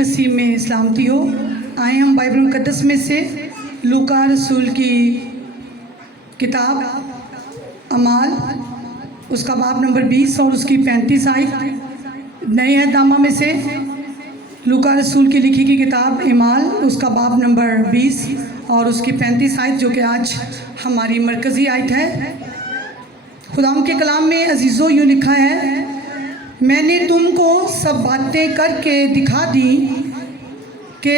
मसीह में सलामती हो। आए हम बाइबल मुक़द्दस में से लूका रसूल की किताब अमाल, उसका बाब नंबर 20 और उसकी 35 आयत। नए अहदनामा में से लूका रसूल की लिखी की किताब अमाल, उसका बाब नंबर 20 और उसकी 35 आयत, जो कि आज हमारी मरकज़ी आयत है। खुदाम के कलाम में अजीज़ो यूँ लिखा है, मैंने तुमको सब बातें करके दिखा दी कि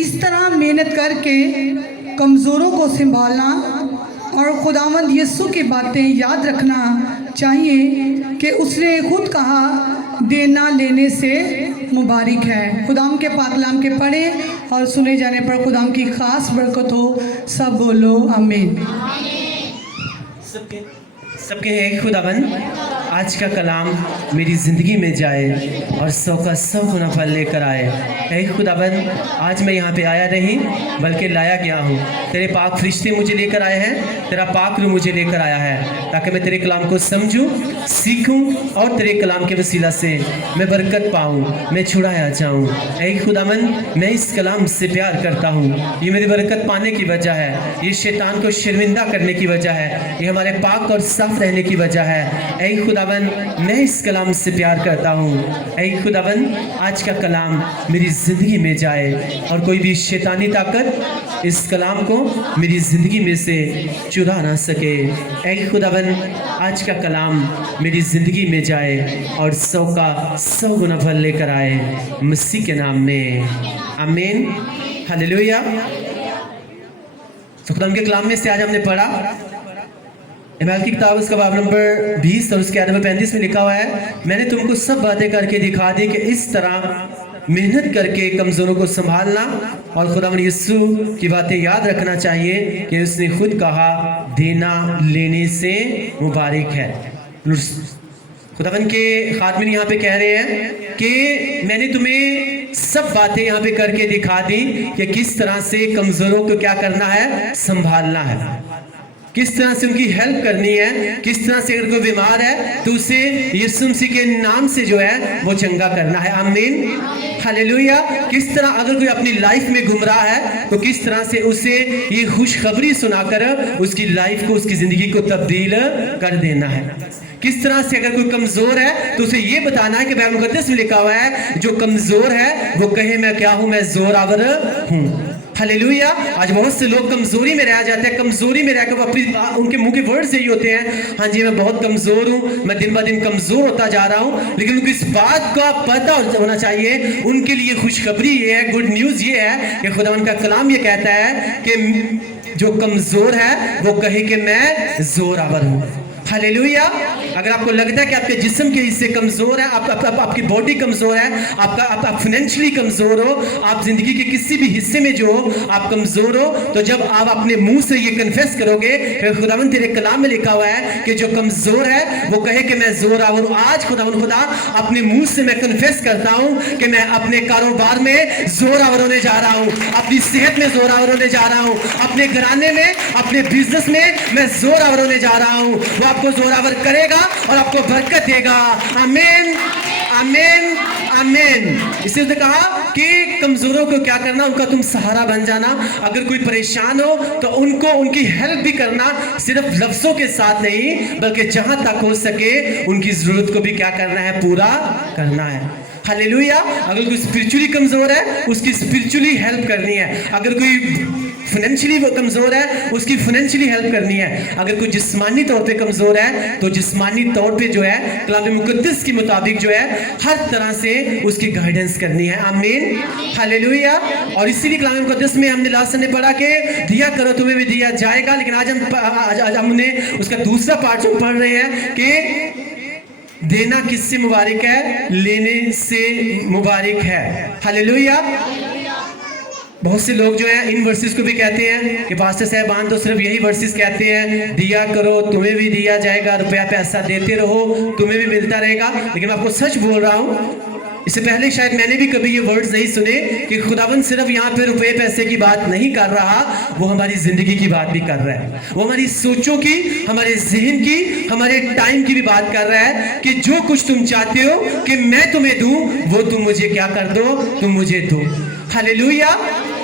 इस तरह मेहनत करके कमज़ोरों को संभालना और खुदावंद यीशु की बातें याद रखना चाहिए कि उसने खुद कहा, देना लेने से मुबारक है। खुदाम के पाक कलाम के पढ़े और सुने जाने पर खुदाम की ख़ास बरकत हो। सब बोलो आमीन। सबके एक खुदावन आज का कलाम मेरी ज़िंदगी में जाए और 100 का 100 गुना फल लेकर आए। एक खुदावन आज मैं यहाँ पे आया नहीं बल्कि लाया गया हूँ। तेरे पाक फरिश्ते मुझे लेकर आए हैं, तेरा पाक रूह मुझे लेकर आया है ताकि मैं तेरे कलाम को समझूँ, सीखूँ और तेरे कलाम के वसीला से मैं बरकत पाऊँ, मैं छुड़ाया जाऊँ। एक खुदावन मैं इस कलाम से प्यार करता हूँ। ये मेरी बरकत पाने की वजह है, ये शैतान को शर्मिंदा करने की वजह है, ये हमारे पाक और साफ रहने की वजह है। ऐ खुदावन मैं इस कलाम से प्यार करता हूँ। ऐ खुदावन आज का कलाम मेरी ज़िंदगी में जाए और कोई भी शैतानी ताकत इस कलाम को मेरी ज़िंदगी में से चुरा ना सके। ऐ खुदावन आज का कलाम मेरी ज़िंदगी में जाए और 100 का 100 गुना फल लेकर आए, मसीह के नाम में आमीन। हालेलुया। तो खुदाम के कलाम में से आज हमने पढ़ा अमाल की किताब, उसका बाब नंबर 20 और उसके आयत नंबर 35 में लिखा हुआ है, मैंने तुमको सब बातें करके दिखा दी कि इस तरह मेहनत करके कमज़ोरों को संभालना और खुदावंद यीशु की बातें याद रखना चाहिए कि उसने खुद कहा, देना लेने से मुबारक है। खुदावंद के खादमिन यहाँ पे कह रहे हैं कि मैंने तुम्हें सब बातें यहाँ पे करके दिखा दी कि किस तरह से कमज़ोरों को क्या करना है, संभालना है, किस तरह से उनकी हेल्प करनी है, किस तरह से अगर कोई बीमार है तो उसे यीशु मसीह के नाम से जो है वो चंगा करना है। आमीन, हालेलुया। किस तरह अगर कोई अपनी लाइफ में गुम रहा है तो किस तरह से उसे ये खुशखबरी सुनाकर उसकी लाइफ को, उसकी ज़िंदगी को तब्दील कर देना है। किस तरह से अगर कोई कमज़ोर है तो उसे ये बताना है कि बाइबल मुक़द्दस में लिखा हुआ है, जो कमज़ोर है वो कहे मैं क्या हूँ, मैं ज़ोरावर हूँ। हालेलुया। आज बहुत से लोग कमजोरी में रह जाते हैं, कमजोरी में रहकर अपनी उनके मुंह के वर्ड्स यही होते हैं, हाँ जी मैं बहुत कमजोर हूँ, मैं दिन ब दिन कमजोर होता जा रहा हूँ। लेकिन उनको इस बात का पता होना चाहिए, उनके लिए खुशखबरी ये है, गुड न्यूज़ ये है कि खुदावंद का कलाम ये कहता है कि जो कमजोर है वो कहे कि मैं जोरावर हूँ। हालेलुया। अगर आपको लगता है कि आपके जिस्म के हिस्से कमज़ोर है, आपकी बॉडी कमज़ोर है, आप फाइनेंशियली कमज़ोर हो, आप ज़िंदगी के किसी भी हिस्से में जो हो आप कमज़ोर हो, तो जब आप अपने मुंह से ये कन्फेस करोगे कि खुदावंद तेरे कलाम में लिखा हुआ है कि जो कमज़ोर है वो कहे कि मैं ज़ोरावर हूँ। आज खुदावंद खुदा अपने मुंह से मैं कन्फेस करता हूँ कि मैं अपने कारोबार में ज़ोरावर होने जा रहा हूँ, अपनी सेहत में ज़ोरावर होने जा रहा हूँ, अपने घराने में, अपने बिजनेस में मैं ज़ोरावर होने जा रहा हूँ। वो आपको जोरावर करेगा और आपको बरकत देगा। आमीन, आमीन, आमीन। इसलिए कहा कि कमजोरों को क्या करना, उनका तुम सहारा बन जाना। अगर कोई परेशान हो तो उनको उनकी हेल्प भी करना, सिर्फ लफ्जों के साथ नहीं बल्कि जहां तक हो सके उनकी जरूरत को भी क्या करना है, पूरा करना है। हालेलुया। अगर कोई स्पिरिचुअली कमजोर है उसकी स्पिरिचुअली हेल्प करनी है, अगर कोई फाइनेंशियली कमज़ोर है उसकी फाइनेंशियली हेल्प करनी है, अगर कोई जिस्मानी तौर पे कमज़ोर है तो जिस्मानी तौर पे जो है कलाम मुक़द्दस के मुताबिक जो है हर तरह से उसकी गाइडेंस करनी है। आमीन, हालेलुया। और इसीलिए कलाम मुक़द्दस में हमने लास्ट ने पढ़ा कि दिया करो तुम्हें भी दिया जाएगा, लेकिन आज हमने उसका दूसरा पार्ट जो पढ़ रहे हैं कि देना किससे मुबारक है, लेने से मुबारक है। हालेलुया। बहुत से लोग जो है इन वर्सेस को भी कहते हैं कि पास्टर साहबान तो सिर्फ यही वर्सेस कहते हैं, दिया करो तुम्हें भी दिया जाएगा, रुपया पैसा देते रहो तुम्हें भी मिलता रहेगा। लेकिन मैं आपको सच बोल रहा हूँ इससे पहले शायद मैंने भी कभी ये वर्ड्स नहीं सुने कि खुदावन सिर्फ यहाँ पे रुपए पैसे की बात नहीं कर रहा, वो हमारी जिंदगी की बात भी कर रहा है। वो हमारी सोचों की, हमारे जहन की, हमारे टाइम की भी बात कर रहा है कि जो कुछ तुम चाहते हो कि मैं तुम्हें दूं, वो तुम मुझे क्या कर दो, तुम मुझे दो। Hallelujah,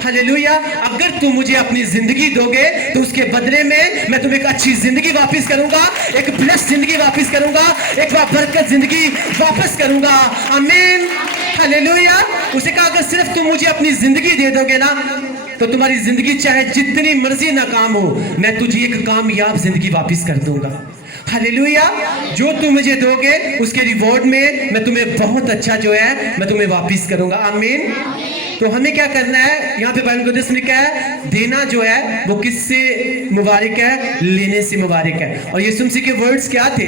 hallelujah. अगर तुम मुझे अपनी जिंदगी दोगे तो उसके बदले में मैं तुम्हें एक अच्छी जिंदगी वापस करूंगा, एक ब्लेस्ड जिंदगी वापस करूंगा, एक बरकत जिंदगी वापस करूंगा। आमीन, हालेलुया। उसे कहा अगर सिर्फ तुम मुझे अपनी जिंदगी दे दोगे ना, तो तुम्हारी जिंदगी चाहे जितनी मर्जी नाकाम हो, मैं तुझे एक कामयाब जिंदगी वापस कर दूंगा। हालेलुया। जो तुम मुझे दोगे उसके रिवॉर्ड में मैं तुम्हें बहुत अच्छा जो है मैं तुम्हें वापस करूंगा। आमीन। तो हमें क्या करना है, यहाँ पे बाइबल मुकद्दस में लिखा है देना जो है वो किससे मुबारक है, लेने से मुबारक है। और यीशु मसीह के वर्ड्स क्या थे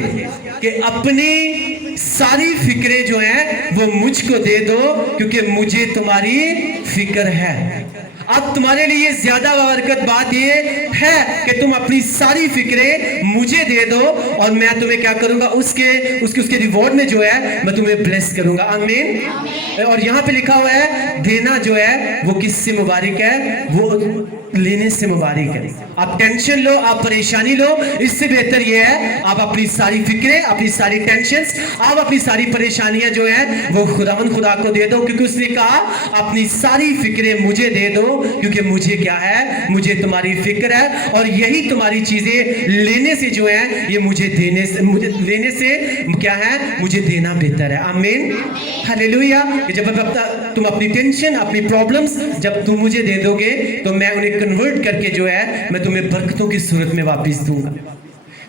कि अपनी सारी फिक्रें जो हैं वो मुझको दे दो क्योंकि मुझे तुम्हारी फिक्र है। अब तुम्हारे लिए ज्यादा बरकत बात ये है कि तुम अपनी सारी फिक्रें मुझे दे दो और मैं तुम्हें क्या करूंगा, उसके रिवॉर्ड में जो है मैं तुम्हें ब्लेस करूंगा। आमीन। और यहाँ पे लिखा हुआ है देना जो है वो किससे मुबारक है, वो लेने से मुबारक है। आप टेंशन लो, आप परेशानी लो, इससे बेहतर ये है आप अपनी सारी फिक्रें, अपनी सारी टेंशन्स, आप अपनी सारी परेशानियां जो है वो खुदावन खुदा को दे दो, क्योंकि उसने कहा अपनी सारी फिक्रें मुझे दे दो क्योंकि मुझे क्या है, मुझे तुम्हारी फिक्र है। और यही तुम्हारी चीजें लेने से जो है ये मुझे लेने से क्या है, मुझे देना बेहतर है। आमीन, हालेलुया। जब तुम अपनी टेंशन, अपनी प्रॉब्लम्स जब तुम मुझे दे दोगे तो मैं उन्हें कन्वर्ट करके जो है मैं तुम्हें बरकतों की सूरत में वापस दूंगा।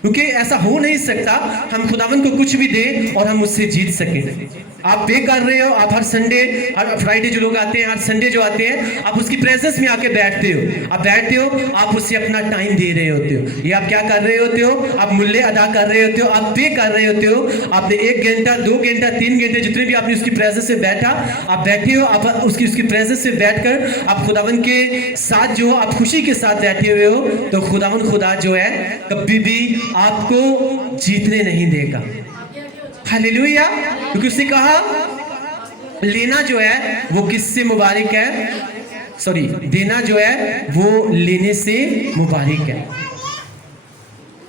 क्योंकि ऐसा हो नहीं सकता हम खुदावन को कुछ भी दें और हम उससे जीत सकें। आप पे कर रहे हो, आप हर संडे, हर फ्राइडे जो लोग आते हैं, हर संडे जो आते हैं, आप उसकी प्रेजेंस में आके बैठते हो, आप बैठते हो, आप उससे अपना टाइम दे रहे होते हो। ये आप क्या कर रहे होते हो, आप मूल्य अदा कर रहे होते हो, आप पे कर रहे होते हो। आपने 1 घंटा, 2 घंटा, 3 घंटे जितने भी आपने उसकी प्रेजेंस में बैठा, आप बैठे हो, आप उसकी प्रेजेंस में बैठकर आप खुदावन के साथ जो आप खुशी के साथ बैठे हुए हो, तो खुदावन खुदा जो है कभी भी आपको जीतने नहीं देगा। हालेलुया। क्योंकि उसने कहा लेना जो है वो किससे मुबारक है, सॉरी, देना जो है वो लेने से मुबारक है।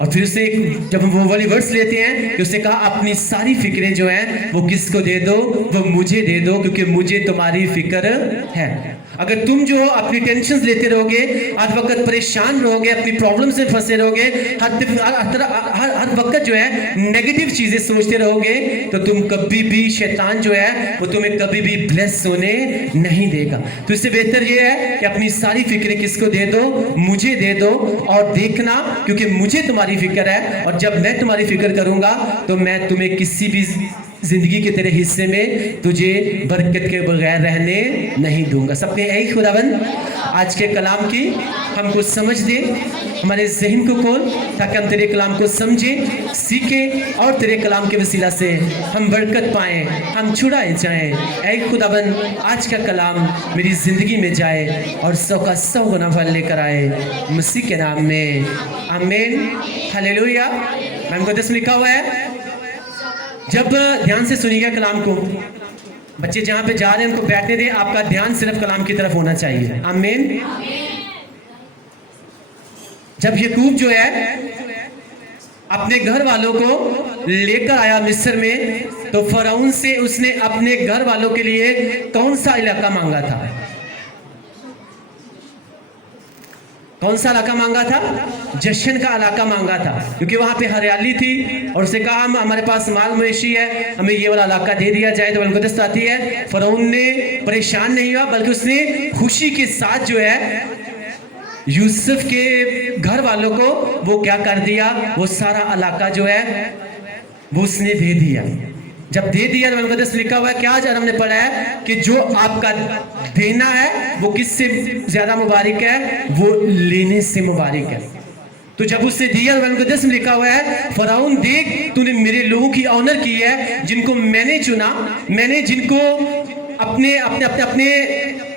और फिर उससे जब हम वो वाली वर्ड्स लेते हैं कि उसने कहा अपनी सारी फिक्रें जो हैं वो किसको दे दो, वो मुझे दे दो क्योंकि मुझे तुम्हारी फिक्र है। अगर तुम जो अपनी टेंशन्स लेते रहोगे, हर वक्त परेशान रहोगे, अपनी प्रॉब्लम से फंसे रहोगे, हर वक्त जो है नेगेटिव चीजें सोचते रहोगे, तो तुम कभी भी, शैतान जो है वो तुम्हें कभी भी ब्लेस होने नहीं देगा। तो इससे बेहतर ये है कि अपनी सारी फिक्रें किसको दे दो, मुझे दे दो। और देखना, क्योंकि मुझे तुम्हारी फिक्र है और जब मैं तुम्हारी फिक्र करूंगा तो मैं तुम्हें किसी भी जिंदगी के तेरे हिस्से में तुझे बरकत के बगैर रहने नहीं दूंगा। सबने यही खुदावन आज के कलाम की हमको समझ दे, हमारे जहन को खोल, ताकि हम तेरे कलाम को समझें, सीखें और तेरे कलाम के वसीला से हम बरकत पाएं, हम छुड़ाए जाएं। ऐ खुदावन आज का कलाम मेरी जिंदगी में जाए और 100 का 100 गुना फल लेकर आए, मसीह के नाम में, आमीन, हालेलुया। मैम को 10 लिखा हुआ है। जब ध्यान से सुनिएगा कलाम को, बच्चे जहां पे जा रहे हैं उनको बैठने दें, आपका ध्यान सिर्फ कलाम की तरफ होना चाहिए। आमीन। जब याकूब जो है अपने घर वालों को लेकर आया मिस्र में, तो फरौन से उसने अपने घर वालों के लिए कौन सा इलाका मांगा था? कौन सा इलाका मांगा था? जशन का इलाका मांगा था, क्योंकि वहां पे हरियाली थी और उसे कहा हम, हमारे पास माल मवेशी है, हमें ये वाला इलाका दे दिया जाए। तो मुकद्दस आती है, फरौन ने परेशान नहीं हुआ, बल्कि उसने खुशी के साथ जो है यूसुफ के घर वालों को वो क्या कर दिया, वो सारा इलाका जो है वो उसने दे दिया। जब दे दिया तो मुकद्दस लिखा हुआ है, क्या आज हमने पढ़ा है कि जो आपका देना है वो किससे ज्यादा मुबारक है, वो लेने से मुबारक है। तो जब उसने दिया तो मुकद्दस में लिखा हुआ है, फरौन देख तूने मेरे लोगों की ऑनर की है, जिनको मैंने चुना, मैंने जिनको अपने अपने अपने अपने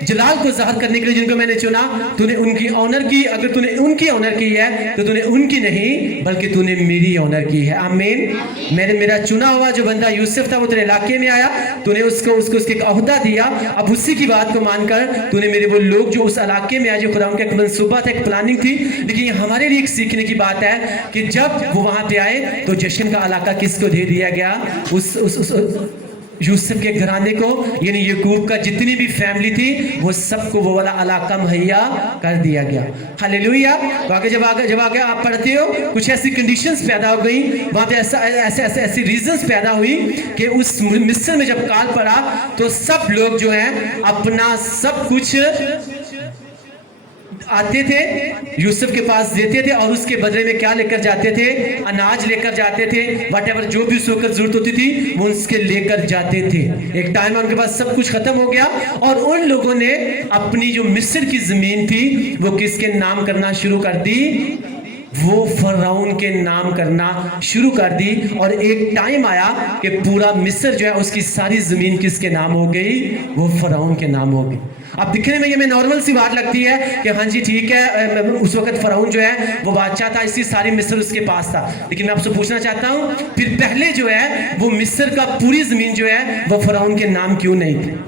जलाल को ज़ाहिर करने के लिए जिनको मैंने चुना, तूने उनकी ऑनर की। अगर तूने उनकी ऑनर की है तो तूने उनकी नहीं बल्कि तूने मेरी ऑनर की है। आमीन। मेरा चुना हुआ जो बंदा यूसुफ था वो तेरे इलाके में आया, तूने उसको उसको उसके एक ओहदा दिया, अब उसी की बात को मानकर तूने मेरे वो लोग जो उस इलाके में आज खुदा उनका एक मंसूबा था, एक प्लानिंग थी, लेकिन ये हमारे लिए एक सीखने की बात है कि जब वो वहां पे आए तो जश्न का इलाका किसको दे दिया गया? उस यूसुफ के घराने को, यानी याकूब का जितनी भी फैमिली थी वो सबको वो वाला इलाका मुहैया कर दिया गया। हालेलुया। तो आगे जब आगे आप पढ़ते हो, कुछ ऐसी कंडीशंस पैदा हो गई वहां पे, ऐसे रीजंस पैदा हुई कि उस मिस्र में जब काल पड़ा तो सब लोग जो हैं अपना सब कुछ आते थे यूसुफ के पास देते थे और उसके बदले में क्या लेकर जाते थे? अनाज लेकर जाते थे, वटेवर जो भी उस वक्त जरूरत होती थी वो उसके लेकर जाते थे। एक टाइम उनके पास सब कुछ खत्म हो गया और उन लोगों ने अपनी जो मिस्र की जमीन थी वो किसके नाम करना शुरू कर दी? वो फराउन के नाम करना शुरू कर दी। और एक टाइम आया कि पूरा मिस्र जो है उसकी सारी जमीन किसके नाम हो गई? वो फराउन के नाम हो गई। अब दिखने में ये में नॉर्मल सी बात लगती है कि हाँ जी ठीक है, उस वक्त फराउन जो है वो बादशाह था, इसकी सारी मिस्र उसके पास था। लेकिन मैं आपसे पूछना चाहता हूँ, फिर पहले जो है वो मिस्र का पूरी जमीन जो है वो फराउन के नाम क्यों नहीं थी?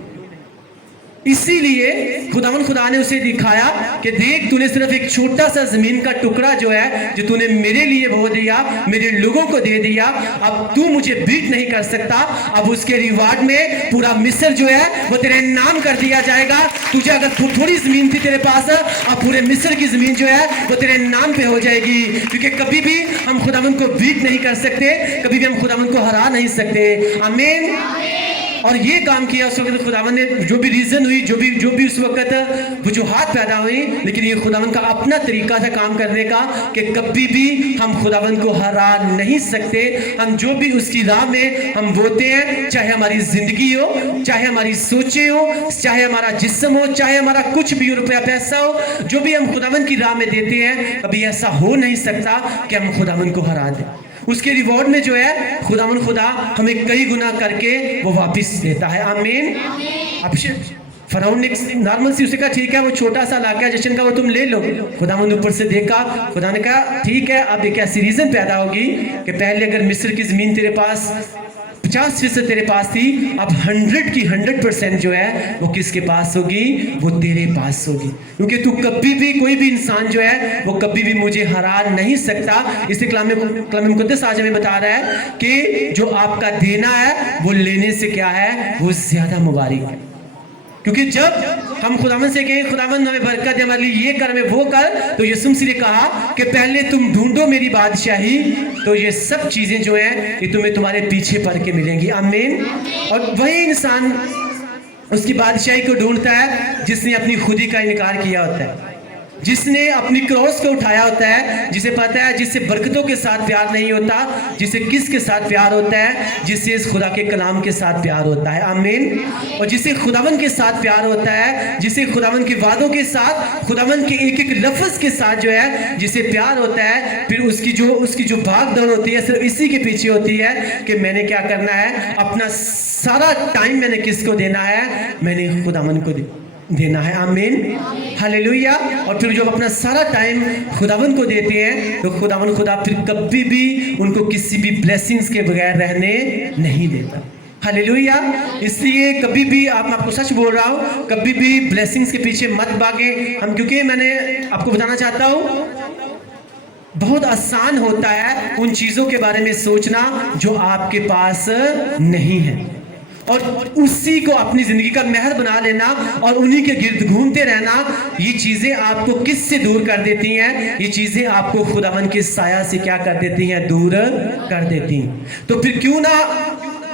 इसीलिए खुदा ने उसे दिखाया कि देख, तूने सिर्फ एक छोटा सा जमीन का टुकड़ा जो है जो तूने मेरे लिए वो दिया, मेरे लोगों को दे दिया, अब तू मुझे बीट नहीं कर सकता। अब उसके रिवार्ड में पूरा मिस्र जो है वो तेरे नाम कर दिया जाएगा। तुझे अगर थोड़ी जमीन थी तेरे पास, अब पूरे मिस्र की जमीन जो है वो तेरे नाम पे हो जाएगी, क्योंकि कभी भी हम खुदावंद को बीट नहीं कर सकते, कभी भी हम खुदावंद को हरा नहीं सकते। आमीन। और ये काम किया उस वक्त खुदावंद ने, जो भी रीजन हुई, जो भी उस वक्त वजूहात पैदा हुई, लेकिन ये खुदावंद का अपना तरीका था काम करने का कि कभी भी हम खुदावंद को हरा नहीं सकते। हम जो भी उसकी राह में हम बोते हैं, चाहे हमारी जिंदगी हो, चाहे हमारी सोचें हो, चाहे हमारा जिस्म हो, चाहे हमारा कुछ भी रुपया पैसा हो, जो भी हम खुदावंद की राह में देते हैं, कभी ऐसा हो नहीं सकता कि हम खुदावंद को हरा दें। उसके रिवॉर्ड में जो है खुदा हमें कई गुना करके वो वापस देता है। आमीन। अब फराउन ने नॉर्मल सी उसे कहा ठीक है, वो छोटा सा इलाका है जश्न का, वो तुम ले लो। खुदावंद ऊपर से देखा, खुदा ने कहा ठीक है, अब एक ऐसी रीजन पैदा होगी कि पहले अगर मिस्र की जमीन तेरे पास 50% तेरे पास थी, अब 100 की 100% जो है वो किसके पास होगी? वो तेरे पास होगी, क्योंकि तू कभी भी, कोई भी इंसान जो है वो कभी भी मुझे हरा नहीं सकता। इसलिए कलाम मुकद्दस आज हमें बता रहा है कि जो आपका देना है वो लेने से क्या है? वो ज्यादा मुबारक है। क्योंकि जब हम खुदावंद से कहें खुदावंद हमें बरकत दे, हमारे लिए ये कर, हमें वो कर, तो यीशु मसीह ने कहा कि पहले तुम ढूंढो मेरी बादशाही, तो ये सब चीजें जो हैं ये तुम्हें तुम्हारे पीछे पड़ के मिलेंगी। आमीन। और वही इंसान उसकी बादशाही को ढूंढता है जिसने अपनी खुदी का इनकार किया होता है, जिसने अपनी क्रॉस को उठाया होता है, जिसे पता है जिससे बरकतों के साथ प्यार नहीं होता, जिसे किसके साथ प्यार होता है? जिससे इस खुदा के कलाम के साथ प्यार होता है। आमीन। और जिसे खुदावंद के साथ प्यार होता है, जिसे खुदावंद के वादों के साथ, खुदावंद के एक एक लफ्ज के साथ जो है जिसे प्यार होता है, फिर उसकी जो भाग दौड़ होती है सिर्फ इसी के पीछे होती है कि मैंने क्या करना है, अपना सारा टाइम मैंने किसको देना है? मैंने खुदावंद को देना है। आमीन। हालेलुया। और फिर जब अपना सारा टाइम खुदावंद को देते हैं तो खुदा फिर कभी भी उनको किसी भी ब्लेसिंग्स के बगैर रहने नहीं देता। हालेलुया। इसलिए कभी भी मैं आपको सच बोल रहा हूँ, कभी भी ब्लेसिंग्स के पीछे मत भागे हम, क्योंकि मैंने आपको बताना चाहता हूँ बहुत आसान होता है उन चीजों के बारे में सोचना जो आपके पास नहीं है, और उसी को अपनी जिंदगी का महल बना लेना और उन्हीं के गिर्द घूमते रहना। ये चीजें आपको किससे दूर कर देती हैं? ये चीजें आपको खुदावंद के साया से क्या कर देती हैं? दूर कर देती हैं। तो फिर क्यों ना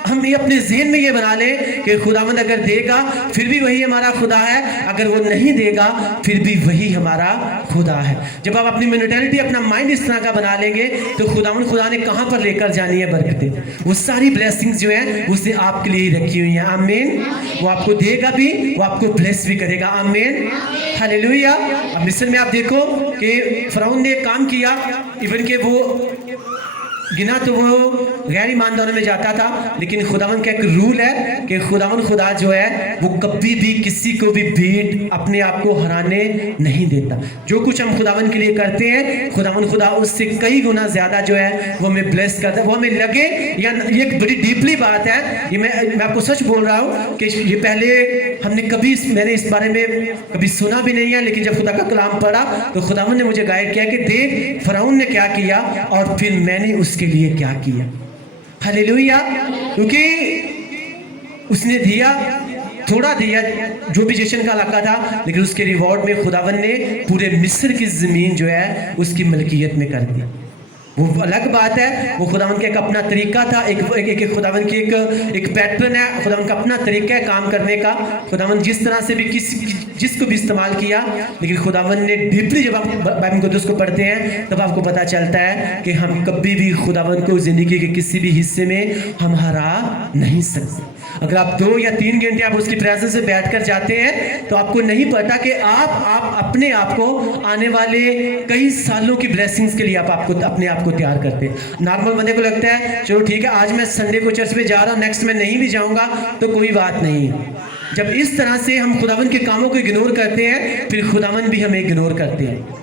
हम ये अपने ज़हन में ये बना लें कि खुदावंद अगर देगा फिर भी वही हमारा खुदा है, अगर वो नहीं देगा फिर भी वही हमारा खुदा है। जब आप अपनी मेंटालिटी, अपना माइंड इस तरह का बना लेंगे तो खुदा ने कहाँ पर लेकर जानी है बरकतें? वो सारी ब्लेसिंग्स जो हैं उसने आपके लिए रखी हुई हैं। आमीन। वो आपको देगा भी, वो आपको ब्लेस भी करेगा। आमीन। हालेलुया। अब मिस्र में आप देखो कि फराउन ने काम किया, इवन के वो गिना तो वो गैर ईमानदारों में जाता था, लेकिन खुदावन का एक रूल है कि खुदावन खुदा जो है वो कभी भी किसी को भी बीट अपने आप को हराने नहीं देता। जो कुछ हम खुदावन के लिए करते हैं, खुदावन खुदा उससे कई गुना ज्यादा जो है वो हमें ब्लेस करता है। वो हमें लगे या ये एक बड़ी डीपली बात है, ये मैं आपको सच बोल रहा हूँ कि ये पहले मैंने इस बारे में कभी सुना भी नहीं है, लेकिन जब खुदा का कलाम पढ़ा तो खुदावन ने मुझे गाइड किया कि देख फरौन ने क्या किया और फिर मैंने उसके लिए क्या किया। हालेलुया। क्योंकि उसने दिया, थोड़ा दिया, जो भी जशन का इलाका था, लेकिन उसके रिवॉर्ड में खुदावन ने पूरे मिस्र की जमीन जो है उसकी मलकियत में कर दी। वो अलग बात है, वो खुदावन का एक अपना तरीका था, एक खुदावन की एक पैटर्न है, खुदावन का अपना तरीका है काम करने का। खुदावन जिस तरह से भी जिसको भी इस्तेमाल किया, लेकिन खुदावन ने डीपली जब आप बाइबल मुक़द्दस को पढ़ते हैं तब आपको पता चलता है कि हम कभी भी खुदावन को ज़िंदगी के किसी भी हिस्से में हम हरा नहीं सकते। अगर आप 2 या 3 घंटे आप उसकी प्रेजेंस में बैठकर जाते हैं तो आपको नहीं पता कि आप अपने आप को आने वाले कई सालों की ब्लेसिंग्स के लिए आप अपने आप को तैयार करते हैं। नॉर्मल बंदे को लगता है चलो ठीक है, आज मैं संडे को चर्च में जा रहा हूँ, नेक्स्ट मैं नहीं भी जाऊँगा तो कोई बात नहीं है। जब इस तरह से हम खुदावन के कामों को इग्नोर करते हैं, फिर खुदावन भी हमें इग्नोर करते हैं।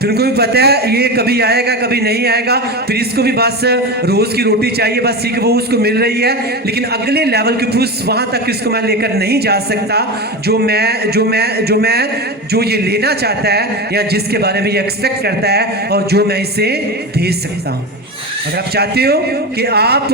फिर उनको भी पता है ये कभी आएगा कभी नहीं आएगा, फिर इसको भी बस रोज की रोटी चाहिए, बस ठीक वो उसको मिल रही है, लेकिन अगले लेवल के पुरुष वहां तक इसको मैं लेकर नहीं जा सकता जो ये लेना चाहता है या जिसके बारे में ये एक्सपेक्ट करता है और जो मैं इसे दे सकता हूं। अगर आप चाहते हो कि आप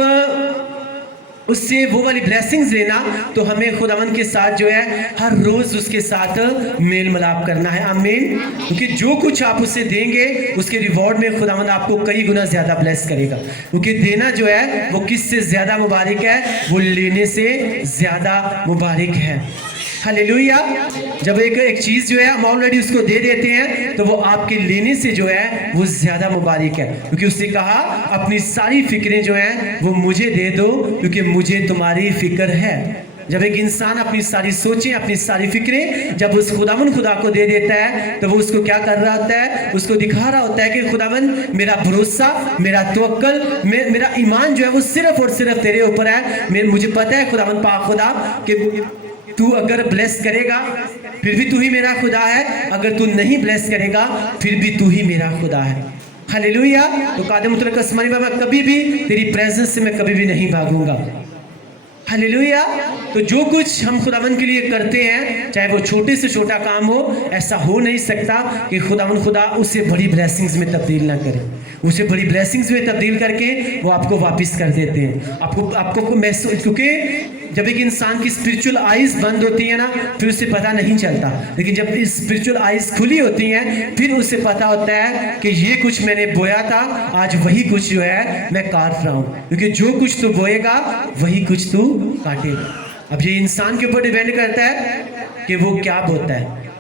उससे वो वाली ब्लेसिंग्स लेना, तो हमें खुदावन के साथ जो है हर रोज उसके साथ मेल मिलाप करना है। आमीन। क्योंकि जो कुछ आप उसे देंगे उसके रिवॉर्ड में खुदावन आपको कई गुना ज्यादा ब्लेस करेगा। क्योंकि देना जो है वो किससे ज्यादा मुबारक है, वो लेने से ज्यादा मुबारक है। हालेलुया। जब एक चीज जो है हम ऑलरेडी उसको दे देते हैं तो वो आपके लेने से जो है वो ज्यादा मुबारक है। क्योंकि उसने कहा अपनी सारी फिक्रें जो हैं वो मुझे दे दो क्योंकि मुझे तुम्हारी फिक्र है। जब एक इंसान अपनी सारी सोचें, अपनी सारी फिक्रें जब उस खुदा को दे देता है तो वो उसको क्या कर रहा होता है, उसको दिखा रहा होता है कि खुदावन मेरा भरोसा, मेरा तवक्कल, मेरा ईमान जो है वो सिर्फ और सिर्फ तेरे ऊपर है। मुझे पता है खुदावन पाक खुदा कि तू अगर ब्लेस करेगा फिर भी तू ही मेरा खुदा है, अगर तू नहीं ब्लेस करेगा फिर भी तू ही मेरा खुदा है। हालेलुया। तो कादे मुतलक आसमानी बाबा, कभी भी तेरी प्रेजेंस से मैं कभी भी नहीं भागूंगा। हालेलुया। तो जो कुछ हम खुदावन के लिए करते हैं, चाहे वो छोटे से छोटा काम हो, ऐसा हो नहीं सकता कि खुदा उसे बड़ी ब्लेसिंग्स में तब्दील ना करे। उसे बड़ी ब्लेसिंग्स में तब्दील करके वो आपको वापस कर देते हैं। आपको महसूस, क्योंकि जब एक इंसान की स्पिरिचुअल आइज बंद होती है ना, फिर उसे पता नहीं चलता, लेकिन जब इस स्पिरिचुअल आइज खुली होती हैं फिर उसे पता होता है कि ये कुछ मैंने बोया था, आज वही कुछ जो है मैं काट रहा हूँ। क्योंकि जो कुछ तू बोएगा वही कुछ तू काटेगा। अब ये इंसान के ऊपर डिपेंड करता है कि वो क्या बोता है।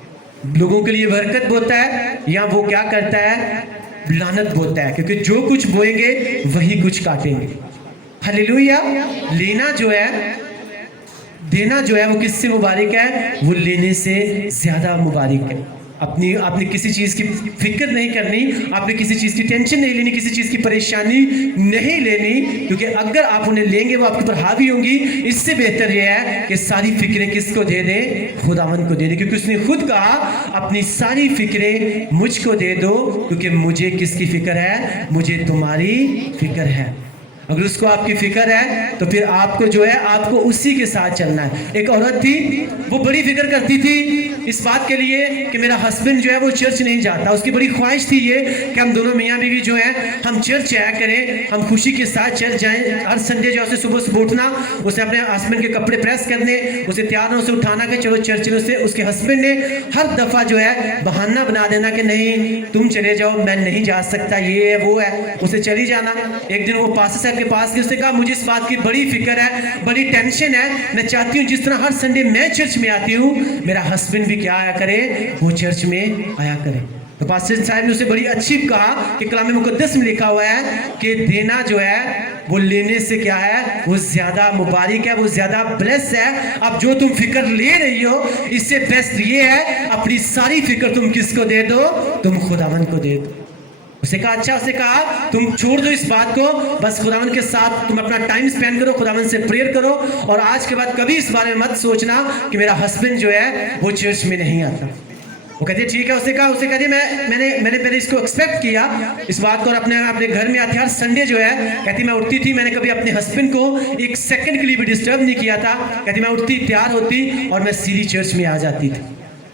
लोगों के लिए बरकत बोता है या वो क्या करता है, लानत बोता है। क्योंकि जो कुछ बोएंगे वही कुछ काटेंगे। हालेलुया। लेना जो है, देना जो है वो किससे मुबारक है, वो लेने से ज्यादा मुबारक है। आपने किसी चीज की फिक्र नहीं करनी, आपने किसी चीज की टेंशन नहीं लेनी, किसी चीज की परेशानी नहीं लेनी, क्योंकि अगर आप उन्हें लेंगे वो आपके ऊपर हावी होंगी। इससे बेहतर यह है कि सारी फिक्रें किसको दे दें, खुदावन को दे दें। क्योंकि उसने खुद कहा अपनी सारी फिक्रें मुझको दे दो क्योंकि मुझे किसकी फिक्र है, मुझे तुम्हारी फिक्र है। अगर उसको आपकी फिक्र है तो फिर आपको जो है आपको उसी के साथ चलना है। एक औरत थी, वो बड़ी फिक्र करती थी इस बात के लिए कि मेरा हस्बैंड जो है वो चर्च नहीं जाता। उसकी बड़ी ख्वाहिश थी ये कि हम दोनों मियाँ बीवी जो है हम चर्च आया करें, हम खुशी के साथ चर्च जाएं। हर संडे जो है सुबह सुबह उठना, उसे अपने हस्बैंड के कपड़े प्रेस करने, उसे तैयार होने, उसे उठाना कि चलो चर्च चलो। उसके हस्बैंड ने हर दफ़ा जो है बहाना बना देना कि नहीं तुम चले जाओ, मैं नहीं जा सकता, ये है वो है, उसे चली जाना। एक दिन वो पास्टर के पास गए, उसने कहा मुझे इस बात की बड़ी फिक्र है, बड़ी टेंशन है, मैं चाहती हूँ जिस तरह हर संडे मैं चर्च में आती हूँ मेरा हस्बैंड भी क्या आया करे, वो चर्च में आया करे। तो पास्टर साहब ने उसे बड़ी अच्छी कहा कि कलाम मुकद्दस में लिखा हुआ है कि देना जो है वो लेने से क्या है, वो ज्यादा मुबारक है, वो ज्यादा ब्लेस है। अब जो तुम फिक्र ले रही हो इससे बेस्ट ये है अपनी सारी फिक्र तुम किसको दे दो, तुम खुदावन को दे दो। उसने कहा अच्छा, उसने कहा तुम छोड़ दो इस बात को, बस खुदावन के साथ तुम अपना टाइम स्पेंड करो, खुदावन से प्रेयर करो, और आज के बाद कभी इस बारे में मत सोचना कि मेरा हस्बैंड जो है वो चर्च में नहीं आता। वो कहती है ठीक है। उसने कहती मैंने पहले इसको एक्सपेक्ट किया इस बात को, और अपने घर में आती हर संडे जो है, कहती मैं उठती थी, मैंने कभी अपने हस्बैंड को एक सेकंड के लिए भी डिस्टर्ब नहीं किया था। कहती मैं उठती, तैयार होती और मैं सीधी चर्च में आ जाती थी।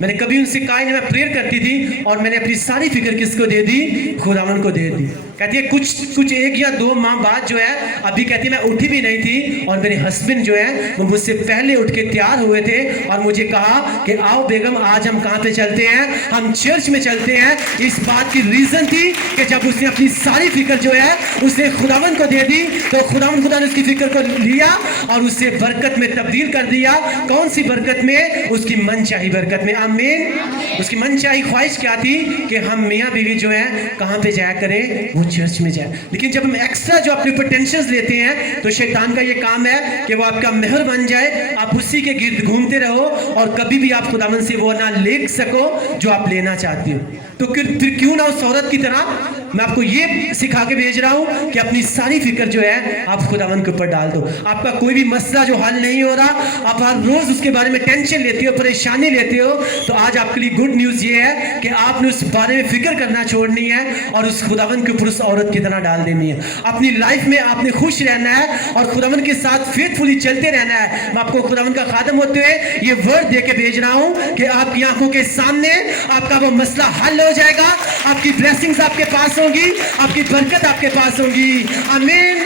मैंने कभी उनसे कहा नहीं, मैं प्रेयर करती थी और मैंने अपनी सारी फिक्र किसको दे दी? खुदावन को दे दी। कहती है कुछ 1 या 2 माह बाद जो है, अभी कहती है मैं उठी भी नहीं थी और मेरे हस्बैंड जो है वो मुझसे पहले उठ के तैयार हुए थे और मुझे कहा कि आओ बेगम आज हम कहाँ पे चलते हैं? हम चर्च में चलते हैं। इस बात की रीजन थी कि जब उसने अपनी सारी फिक्र जो है उसने खुदावन को दे दी, तो खुदा ने उसकी फिक्र को लिया और उससे बरकत में तब्दील कर दिया। कौन सी बरकत में? उसकी मनचाही बरकत में। आमीन। उसकी मनचाही ख्वाहिश क्या थी? कि हम मियाँ बीवी जो है कहाँ पे जाया करें? वो चर्च में जाए। लेकिन जब हम एक्स्ट्रा जो अपने ऊपर टेंशन लेते हैं, तो शैतान का ये काम है कि वो आपका मेहर बन जाए, आप उसी के गिर्द घूमते रहो और कभी भी आप खुदावन से वो ना ले सको जो आप लेना चाहती हो। तो फिर क्यों ना उस औरत की तरह मैं आपको ये सिखा के भेज रहा हूं कि अपनी सारी फिक्र जो है आप खुदावन के ऊपर डाल दो। आपका कोई भी मसला जो हल नहीं हो रहा, आप हर रोज उसके बारे में टेंशन लेते हो, परेशानी लेते हो, तो आज आपके लिए गुड न्यूज ये है कि आपने उस बारे में फिक्र करना छोड़नी है और उस खुदावन के ऊपर उस औरत की तरह डाल देनी है। अपनी लाइफ में आपने खुश रहना है और खुदावन के साथ फेथफुली चलते रहना है। मैं आपको खुदावन का खादम होते हुए ये वर्ड दे के भेज रहा हूं कि आपकी आंखों के सामने आपका वो मसला हल हो जाएगा, आपकी ब्लेसिंग्स आपके पास होगी, आपकी बरकत आपके पास होगी। आमीन।